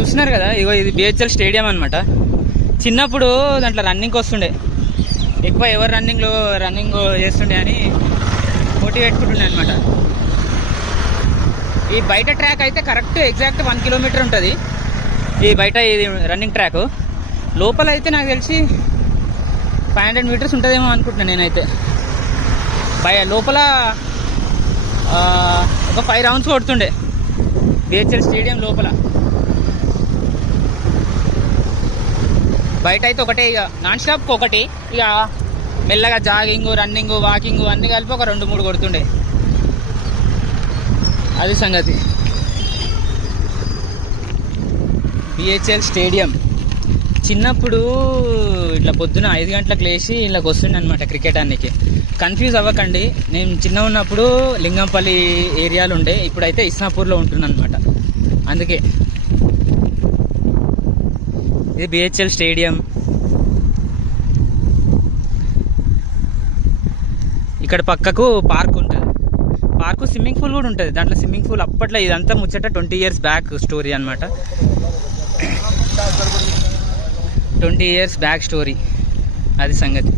చూస్తున్నారు కదా, ఇగో ఇది బిహెచ్ఎల్ స్టేడియం అనమాట. చిన్నప్పుడు దాంట్లో రన్నింగ్కి వస్తుండే, ఎక్కువ ఎవరు రన్నింగ్ చేస్తుండే అని పోటీ పెట్టుకుంటుండే అనమాట. ఈ బయట ట్రాక్ అయితే కరెక్ట్ ఎగ్జాక్ట్ 1 కిలోమీటర్ ఉంటుంది. ఈ బయట ఇది రన్నింగ్ ట్రాక్. లోపల అయితే నాకు తెలిసి 500 మీటర్స్ ఉంటుందేమో అనుకుంటున్నాను నేనైతే. లోపల ఒక 5 రౌండ్స్ కొడుతుండే బిహెచ్ఎల్ స్టేడియం లోపల. బయట అయితే ఒకటే, ఇక నాన్ స్టాప్ ఒకటి, ఇక మెల్లగా జాగింగ్, రన్నింగ్, వాకింగ్ అన్నీ కలిపి ఒక 2-3 కొడుతుండే. అది సంగతి. BHEL stadium. చిన్నప్పుడు ఇట్లా పొద్దున 5 గంటలకు లేచి ఇళ్ళకి వస్తుండే అనమాట క్రికెట్ ఆడడానికి. కన్ఫ్యూజ్ అవ్వకండి, నేను చిన్న ఉన్నప్పుడు లింగంపల్లి ఏరియాలో ఉండే, ఇప్పుడైతే ఇస్నాపూర్లో ఉంటున్నాను అనమాట. అందుకే ఇది బిహెచ్ఎల్ స్టేడియం. ఇక్కడ పక్కకు పార్క్ ఉంటుంది. పార్కు స్విమ్మింగ్ పూల్ కూడా ఉంటుంది. దాంట్లో స్విమ్మింగ్ పూల్ అప్పట్లో, ఇదంతా ముచ్చట 20 ఇయర్స్ బ్యాక్ స్టోరీ అనమాట. 20 ఇయర్స్ బ్యాక్ స్టోరీ. అది సంగతి.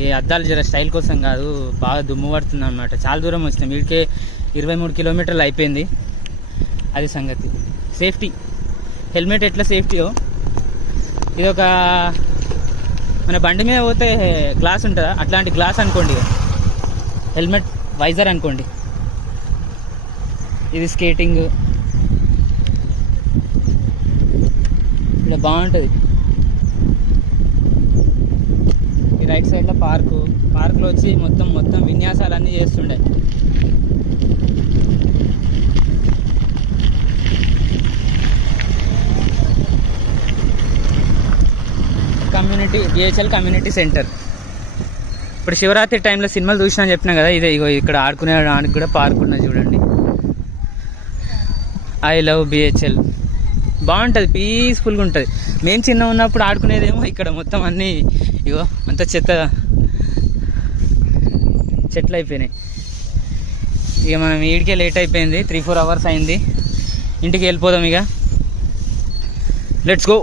ఈ అద్దాలు జర స్టైల్ కోసం కాదు, బాగా దుమ్ము పడుతుంది అనమాట. చాలా దూరం వచ్చినాం, వీడికే 23 కిలోమీటర్లు అయిపోయింది. అది సంగతి. సేఫ్టీ, హెల్మెట్ ఎట్లా సేఫ్టీయో, ఇది ఒక మన బండి మీద పోతే గ్లాస్ ఉంటుందా, అట్లాంటి గ్లాస్ అనుకోండి. హెల్మెట్ వైజర్ అనుకోండి. ఇది స్కేటింగ్, ఇలా బాగుంటుంది. ఈ రైట్ సైడ్లో పార్కులో వచ్చి మొత్తం విన్యాసాలన్నీ చేస్తుండే. BHEL community centre. ఇప్పుడు శివరాత్రి టైంలో సినిమాలు చూసినా చెప్పినా కదా, ఇదే ఇగో ఇక్కడ ఆడుకునేడానికి కూడా పార్క్ ఉన్నది చూడండి. I love BHEL. బాగుంటుంది, పీస్ఫుల్గా ఉంటుంది. మేము చిన్న ఉన్నప్పుడు ఆడుకునేదేమో ఇక్కడ మొత్తం అన్నీ ఇగో అంత చెట్లు అయిపోయినాయి. ఇక మనం ఈడికే లేట్ అయిపోయింది, 3-4 అవర్స్ అయింది. ఇంటికి వెళ్ళిపోదాం ఇక. Let's go.